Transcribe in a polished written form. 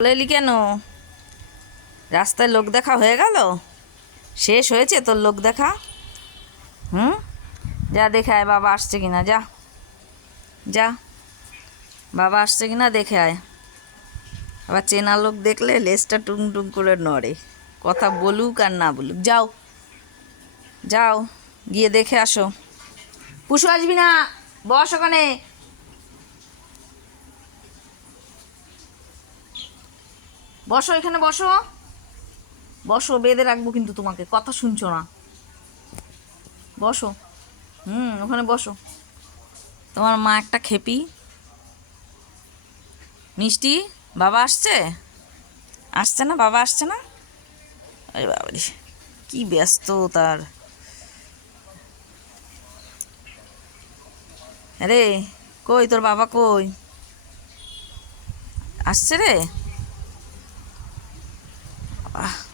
চলে এলি কেন? রাস্তায় লোক দেখা হয়ে গেল? শেষ হয়েছে তোর লোক দেখা? হুম, যা দেখে আয় বাবা আসছে কিনা। যা যা, বাবা আসছে কিনা দেখে আয়। আবার চেনা লোক দেখলে লেজটা টুং টুং করে নড়ে, কথা বলুক আর না বলুক। যাও যাও, গিয়ে দেখে আসো। পুষু আসবি না, বস ওখানে। বসো, এখানে বসো, বসো, বেঁধে রাখবো কিন্তু তোমাকে, কথা শুনছো না। বসো, ওখানে বসো। তোমার মা একটা খেপি। মিষ্টি, বাবা আসছে? আসছে না, বাবা আসছে না? আরে বাবারে, কি ব্যস্ত তার। আরে কই তোর বাবা, কই? আসছে রে বাবা।